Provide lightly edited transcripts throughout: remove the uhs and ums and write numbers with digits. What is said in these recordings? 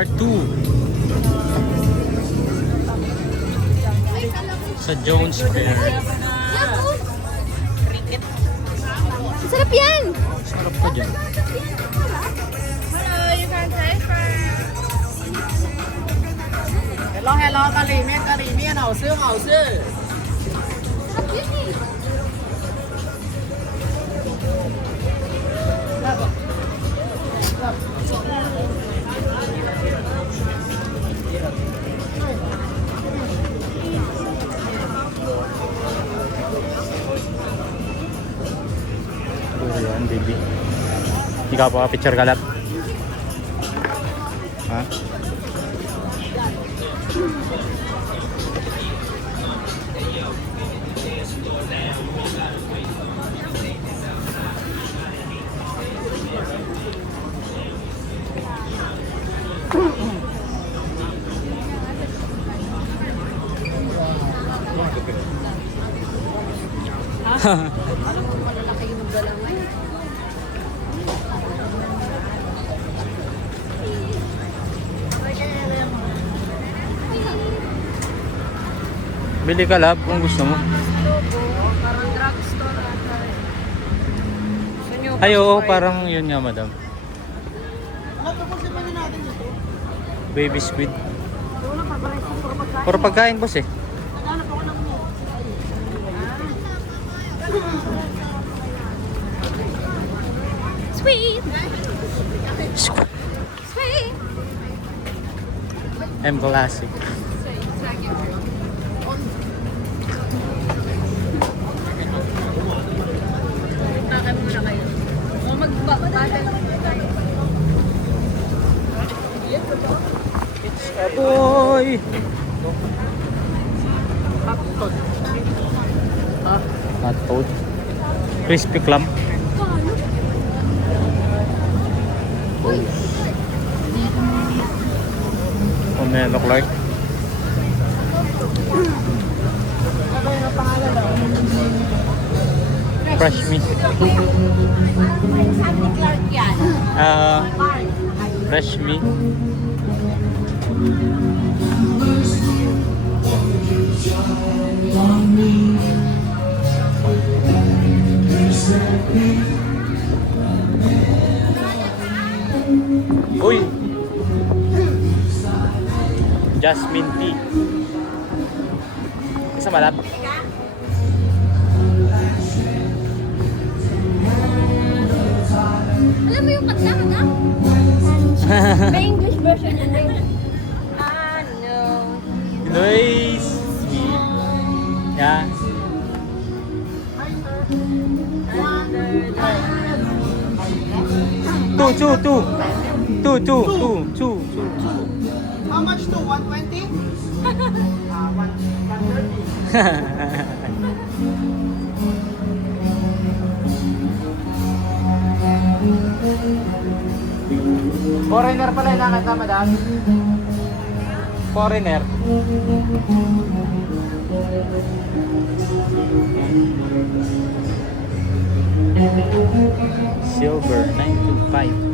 Part 2 sa Jones Fair. Sarap yan! Sarap pa dyan. Hello, you can try first. Hello, hello，它里面好吃好吃。 Sarap yun eh. Puro yan, baby. Ikaw pa, picture ka lang. Ha? Malalaki yung galamay. Bili ka lab kung gusto mo. Parang drugstore ata. Ay, oo, parang yun nga, madam. Baby squid. Puro pagkain, boss eh. Sweet! Sweet! M Classic. Takan muna kayo. O mag-battle. It's a boy! Hot toad. Crispy clam. Pomelo Clark. Fresh meat. Fresh meat. Uy! Jasmine tea. Isa malap. Alam mo yung kanta ka na? May English version yun eh. Ano? Nice! Yeah. Two. How much to 120? 130. Foreigner pala yung nakanta, madam. Foreigner. Silver 925.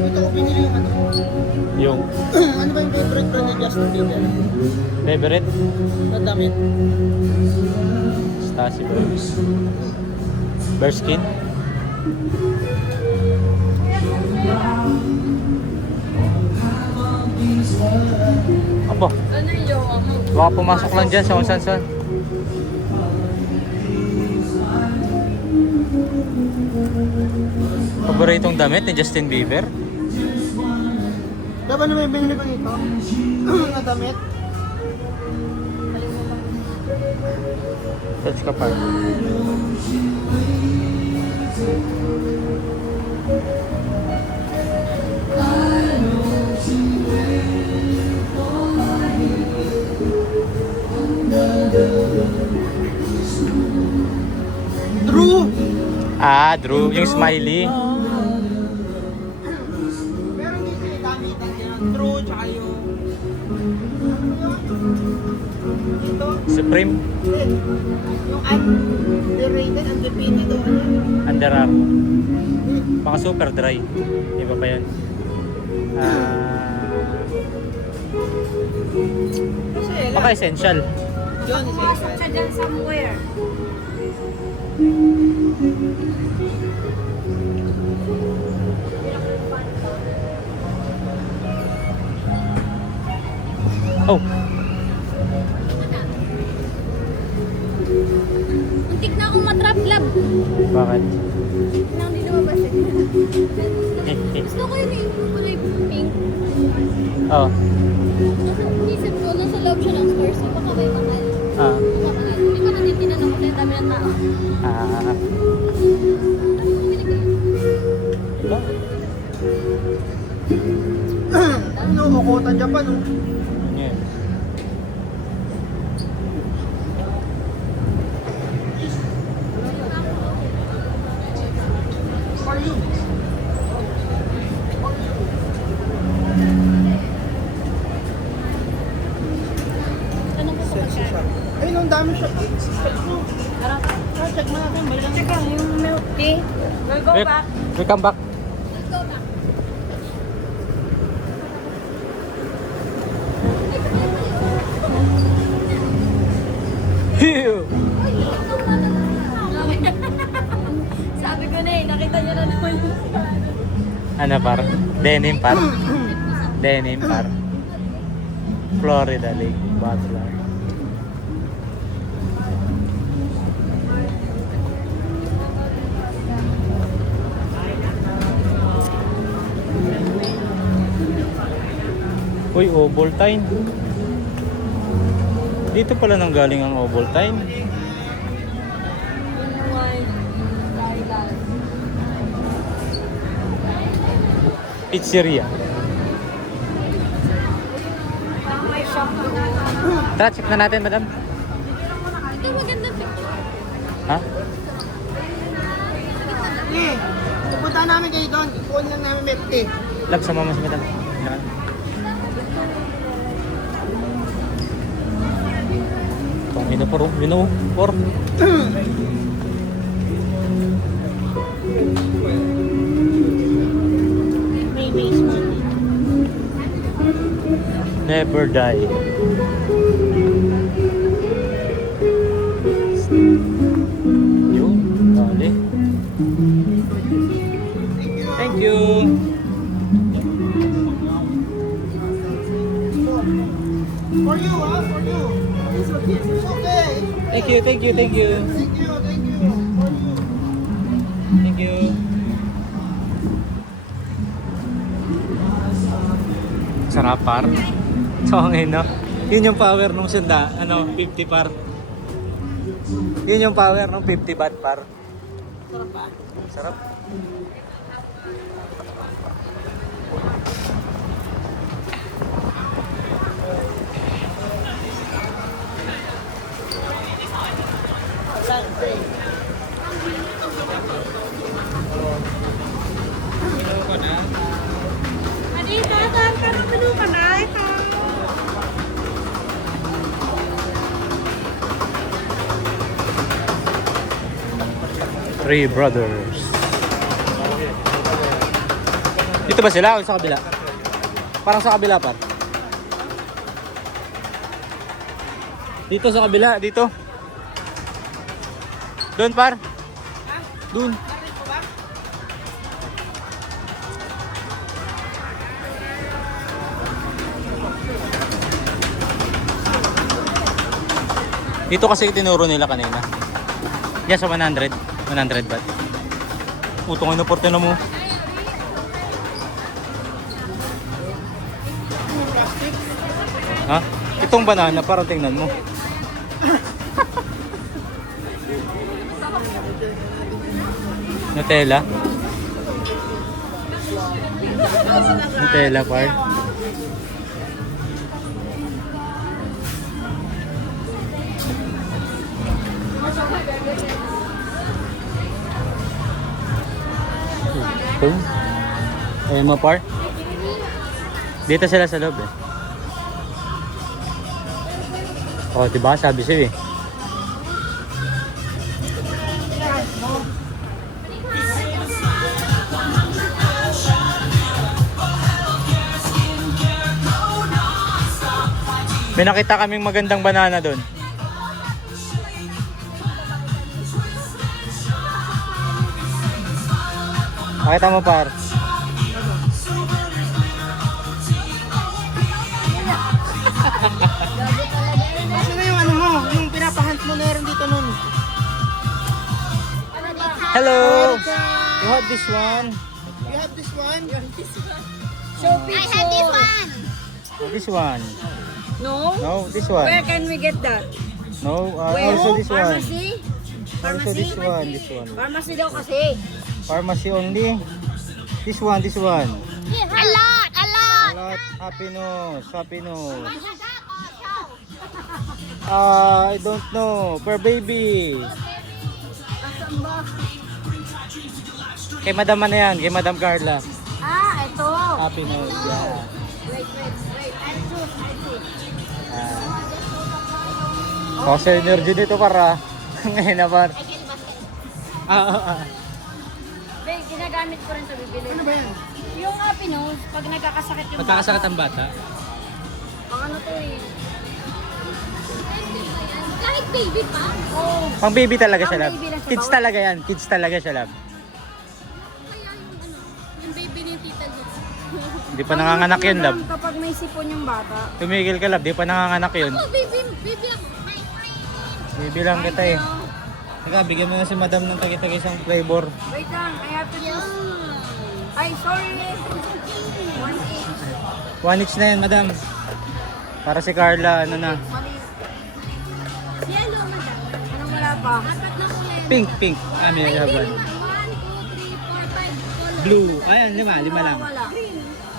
Ito ko pinili yung ano. Yung Ano ba yung favorite brand ni Justin Bieber? favorite Na damit? Stasi Bearskin. Aba, Ano yung jowa mo? baka pumasok lang dyan sa kung saan. Paboritong damit ni Justin Bieber. Diba na may binili ko dito? Na damit? Touch ka pa. Drew! Ah, Drew, yung smiley. Pero hindi siya gamitan niya. Drew, tsaka yung... Ito. Supreme, Hindi. Yung underrated, undefeated o ano. Under Armour. Baka super dry. Iba pa yun. Kasi Baka essential. Yun, Pasok siya dyan somewhere. Oh, Muntik na akong matrap lab. bakit? Nang di lumabas eh. Gusto ko yun eh. Yung kulay pink. Oh. Isip ko, nasa loob siya ng stores. So baka may mahal. Ah. Baka mahal. Hindi ko na din tinanong kasi dami ng tao. Ah. Diba? ano, Okota Japan. Oh. Yun yun. For you. Tanong ko sa Sexy pagkain. shop. Ayun, ang dami shop. Harap. Check mo natin. Balikan Teka, yung milk tea. We'll go Wait, back. we come back. Let's go back. Ew! Sabi ko na eh, nakita niyo na naman yung Ano par? Denim par? Denim par? Florida Lake Butler. Uy, Ovaltine. Dito pala nang galing ang Ovaltine. Pizzeria. may shop doon. Tara, check na natin, madam. Ito magandang picture. Ha? Sige. Pupunta namin kayo doon. Ikuha lang namin milk tea. Lag, sama mo si madam. Yan. Pangino po, mino, por. May basement. Never die. Yun, dali. Thank you. For you, ha? For you. It's okay. It's okay. Thank you, thank you, thank you. Thank you. Thank you. For you. Thank you. Sarap par. Songin, no? Yun yung power nung sanda, 50 par. Yun yung power nung 50 baht par. Sarap ba? Sarap. Adito, saan ka na menu ka na? Ito. Three Brothers. Dito ba sila o sa kabila? Parang sa kabila pa. Dito sa kabila, dito. Doon par. Doon. Dito kasi tinuro nila kanina. Yan sa 100 baht. Utong ino porte na mo. Ha? Itong banana para tingnan mo. Nutella. Nutella part. Ayun mo par. Dito sila sa loob eh. Oh, diba? Sabi sa'yo eh. May nakita kaming magandang banana doon. Nakita mo par? Kasi na yung ano mo, yung pinapahunt mo meron dito nun. Hello! You have this one? You have this one? Show picture. I have this one. This one? No? No, this one. Where can we get that? No, Where? also this one. Pharmacy? Also this one, this one. Pharmacy daw kasi. Pharmacy only. This one, this one. A lot, a lot. A lot. Happy nose, happy nose. I don't know. Per baby. Kay Madam ano yan? Kay Madam Carla. Ah, ito. Happy nose, yeah. Wait. I choose. Kasi energy dito para. Ngayon na par. Wait, ginagamit ko rin ito bibili. Ano ba yan? Yung happy nose, pag nagkakasakit yung Magkakasakit ang bata. Pang ano to eh. Kahit baby pa? Oo. Pang baby talaga siya, Pang love. baby lang siya, Kids bawal. talaga yan. Kids talaga siya, love. Kaya yung baby ni Tita Liz. Hindi pa nanganganak yun, love. Kapag may sipon yung bata. Tumigil ka, love. Di pa nanganganak yun. Oh, baby ako. Baby lang kita eh. Teka, bigyan mo na si Madam ng tagi-tagisang flavor. Wait lang, I have to use. Ay, sorry. 1 1 each na yan, Madam. Para si Carla, ano na. Mali. Yellow, madam. Anong wala pa? Apat na kulay. Pink. May yaban. 1, 2, 3, 4, 5. Blue. Ayan, lima lang. Wala.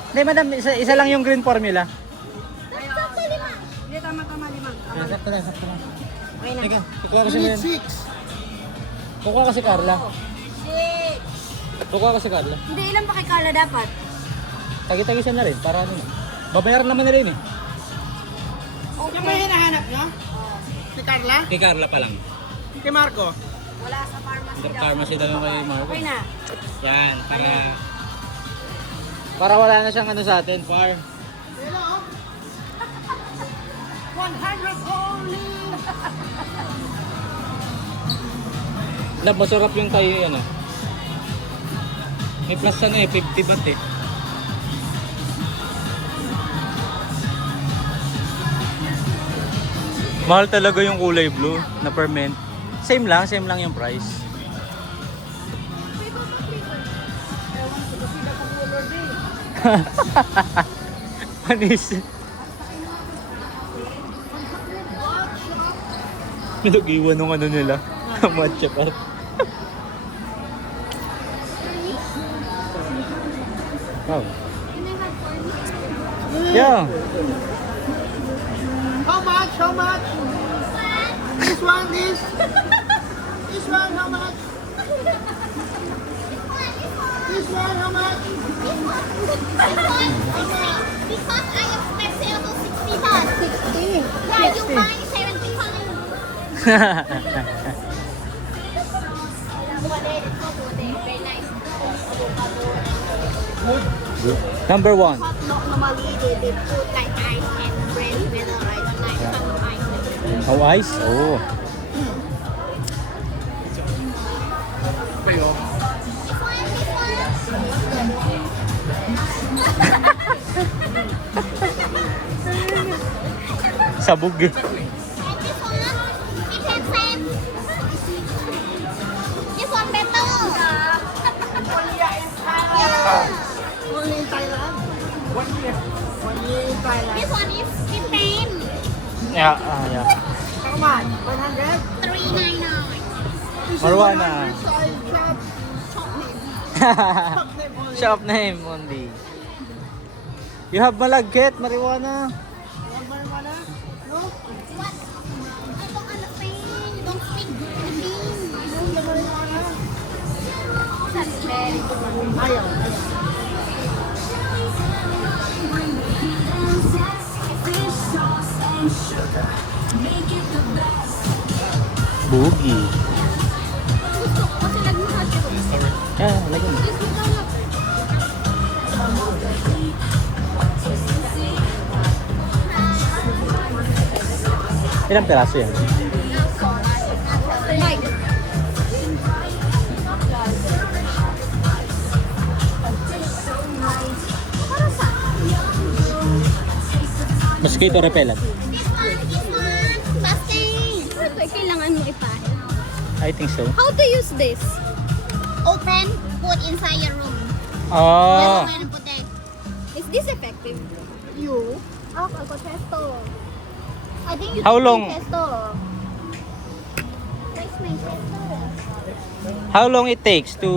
Hindi, Madam, isa lang yung green formula. Sakto, 5. Hindi, tama, 5. Sakto lang. Okay na. Teka, ikuha You kasi need yan. 6. Kukuha kasi Carla. 6. Kukuha kasi Carla. Hindi, ilan pa kay Carla dapat? Tagi-tagisan na rin, para ano. Babayaran naman nila yun eh. Yan ba yung hinahanap nyo? Si Carla? Kay Carla pa lang. Kay Marco? Wala sa pharmacy daw. Pharmacy daw yung kay Marco. Okay na. Yan, para wala na siyang ano sa atin, par. Hello? 100 only! Lab, masarap yung tayo yan ah. May plus ano eh, 50 baht eh. Mahal talaga yung kulay blue na permint. Same lang yung price. Panis. Nag-iwan ng ano nila. Matcha pa. Wow. Yeah. How much? How much? This one, this. This one, how much? This one, how much? Because I expect sale to 60 baht. 60? Yeah, you buy 75. Very nice. Number 1. Normally they put like ice and bread together. I don't like some ice. Oh, ice? Oh. Sabog eh. And this one, it has same. This one better. Yeah. Only in Thailand? 1 year. 1 year in Thailand. This one is 15. Yeah, How much? 100? 399. Marwana. Side shop. Shop name only. You have malagkit, marijuana. One marijuana? No? What? I don't understand. You don't speak Philippines. The marijuana? That's very good. Ayaw. Fish sauce and sugar make Boogie. Gusto ko kasi nag-massage ko. Lagyan mo. Please, maghanap. Ilang peraso yan? Mike. Para sa? Mosquito repellent. This one. Busting. Ito, kailangan mo ipahin. I think so. How to use this? Open, put inside your room. Oh. Yes, put that. Is this effective? You? Ako testo. I think you How should long? testo. Where's my testo? How long it takes to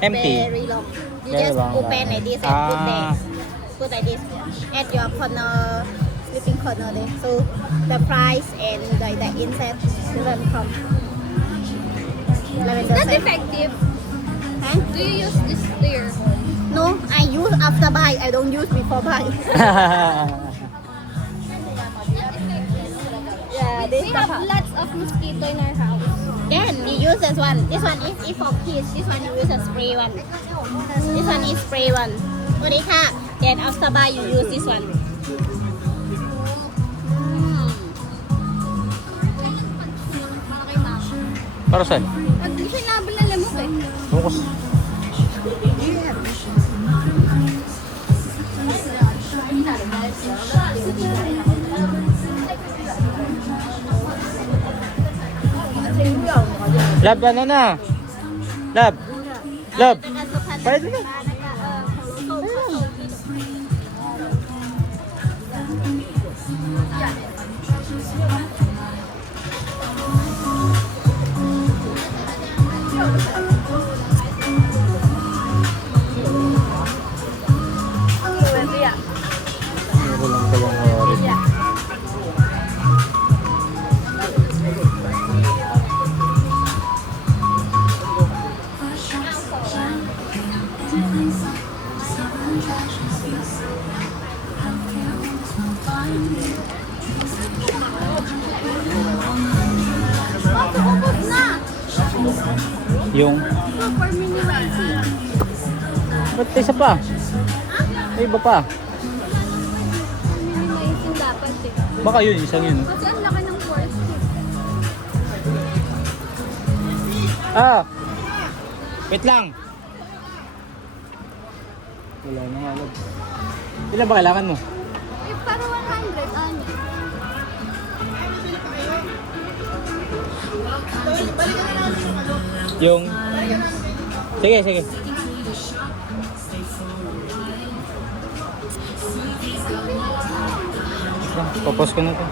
empty? Very long. You Very just long, open right? like this and put Ah. there. Put like this at your corner, sleeping corner there. So the price and the insect will come. That's effective. Huh? Do you use this there? No, I use after buy. I don't use before buy. Yeah, this We have lots of mosquito in our house. Then you use this one. This one is for kids. This one you use a spray one. This one is spray one. What is that? Then after buy you use this one. Para kay mama. Para saan? Pag di siya nabal na lamok eh. Bukos. Lab, ano na? Lab. Lab. Pwede na. Walang dalawang oras. Ubus na! Yung, For mini rice. ba't isa pa? May iba pa. Minimizing dapat eh. Baka yun, isang yun. Kasi ang laki ng force eh. Ah! Wait lang! Wala na nga. Lab. Ilan ba kailangan mo? Eh, para 100, ano? Yung... Sige, sige. Popos ko na to.